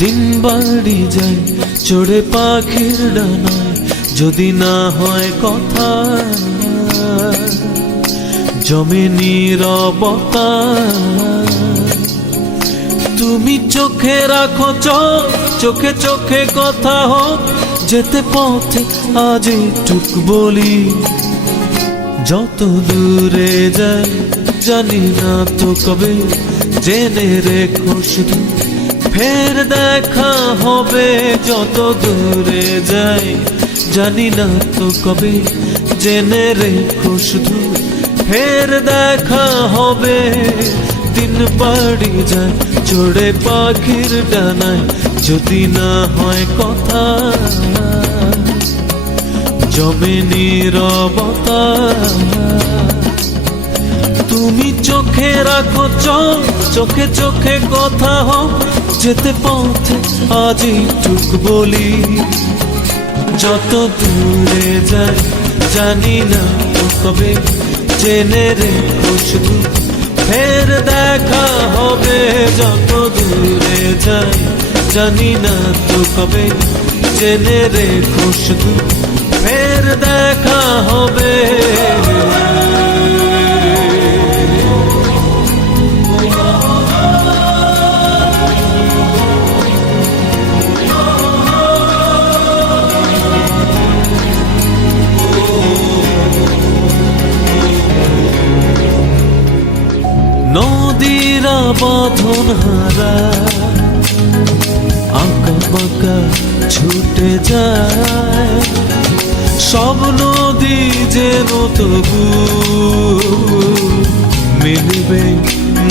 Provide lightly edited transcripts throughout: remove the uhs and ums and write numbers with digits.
দিন বাড়ি যায় চড়ে পাখির ডানায়, যদি না হয় কথা জমে নীরবতা। তুমি চোখে রাখো চোখ, চোখে চোখে কথা হোক, যেতে পথে আজ টুক বলি। যত দূরে যাই জানি না তো কবে, জেনে রেখো শুধু ফের দেখা হবে। যত দূরে যাই জানি না তো কবে, জেনে রেখো শুধু ফের দেখা হবে। দিন বাড়ি যায় চড়ে পাখির ডানায়, যদি না হয় কথা জমে নীরবতা। তুমি চোখে রাখো চোখ, চোখে চোখে কথা হোক, যেতে পথে আজই টুক বলি। যত দূরে যাই জানি না তো কবে, জেনে রেখো শুধু ফের দেখা হবে। যত দূরে যাই জানি না তো কবে, জেনে রেখো শুধু ফের দেখা হবে। নদীরা বাঁধন হারা আঁকা বাঁকা ছুটে যায়, সব নদী যেন তবু মিলবে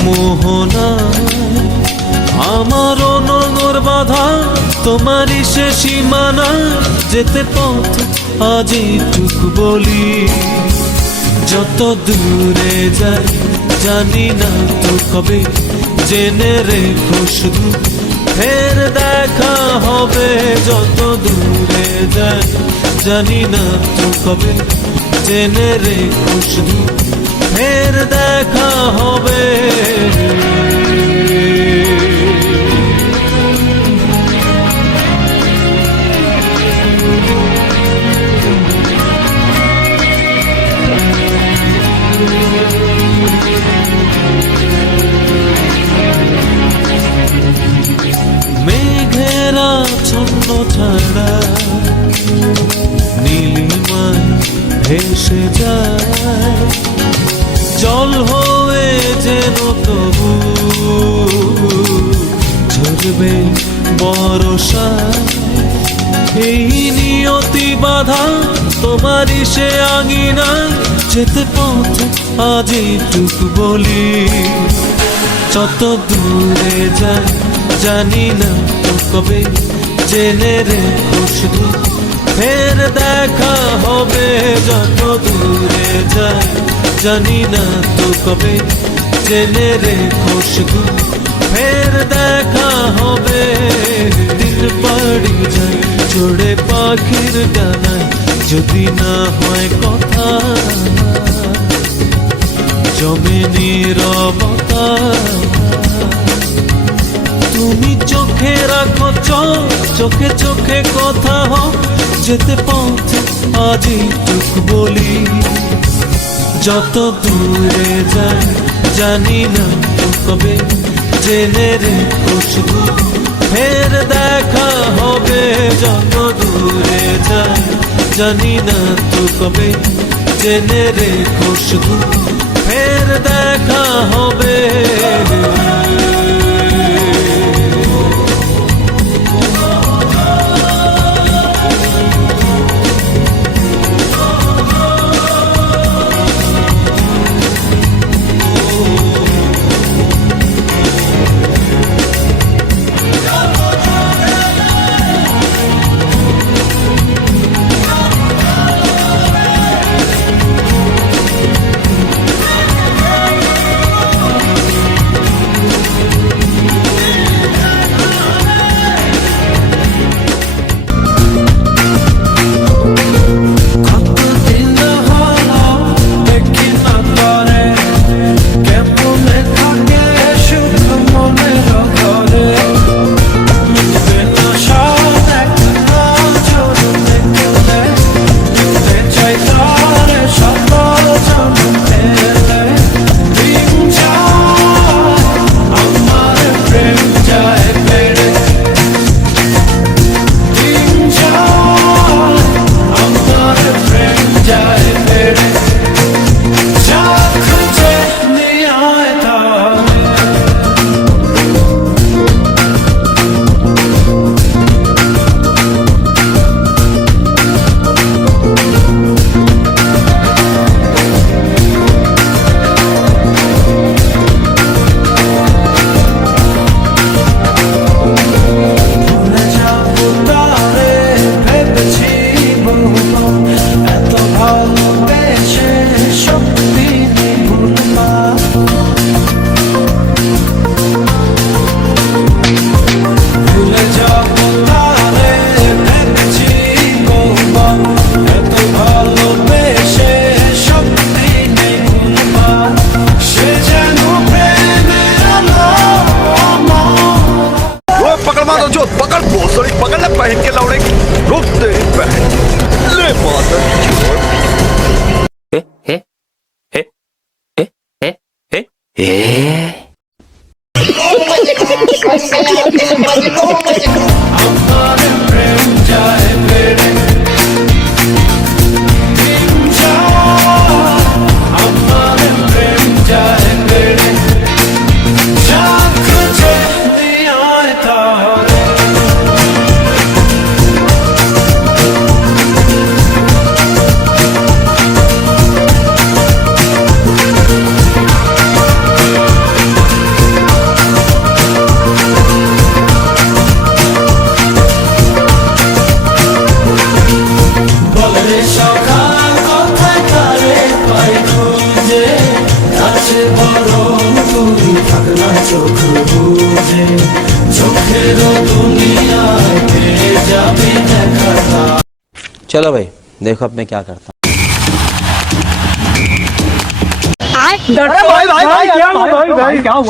মোহনায়। আমারও নোঙর বাঁধা তোমারই সে সীমানা, যেতে পথ আজই টুক বলি। যত দূরে যাই জানি না তো কবে, জেনে রেখো শুধু ফের দেখা হবে। যত দূরে যাই জানি না তো কবে, জেনে রেখো শুধু ফের দেখা হবে। মেঘেরা ছন্ন ছাড়া নীলিমায় ভেসে যায়, জল হয়ে যেন তবু ঝরবে বর্ষায়। এই নিয়তি বাধা তোমারই সে আঙিনায়, যেতে পথে আজই টুক বলি। যত দূরে যাই জানি না তো কবে, জেনে রেখো শুধু ফের দেখা হবে। যত দূরে যাই জানি না তো কবে, জেনে রেখো শুধু ফের দেখা হবে। দিন বাড়ি যায় চড়ে পাখির ডানায়, যদি না হয় কথা জমে নীরবতা। তুমি চোখে রাখো চোখ, চোখে চোখে কথা হোক, যেতে পথে আজই টুক বলি। যত দূরে যাই জানি না তো কবে, জেনে রেখো শুধু ফের দেখা হবে। যত দূরে যাই জানি না তো কবে, জেনে রেখো শুধু ফের দেখা হবে। चलो भाई देखो अब मैं क्या करता हूँ। भाई क्या हुआ?